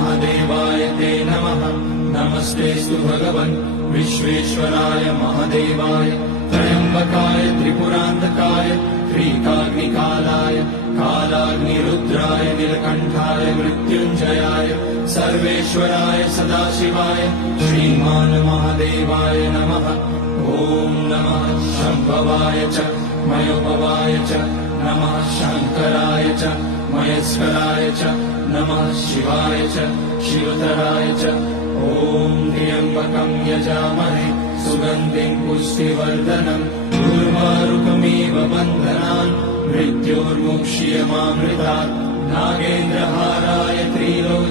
महादेवाय ते नमः। नमस्तेऽस्तु भगवन् विश्वेश्वराय महादेवाय त्र्यम्बकाय त्रिपुरान्तकाय त्रिकाग्निकालाय कालाग्निरुद्राय नीलकण्ठाय मृत्युञ्जयाय सर्वेश्वराय सदाशिवाय श्रीमान् महादेवाय नमः। ॐ नमः शम्भवाय च मयोपवाय च नमः शङ्कराय च महेश्वराय च नमः शिवाय च शिवतराय च। ॐ त्र्यम्बकं यजामहे सुगन्धिं पुष्टिवर्धनम् उर्वारुकमिव बन्धनान् मृत्योर्मुक्ष्यमामृतात्। नागेन्द्रहाराय त्रिलोचनाय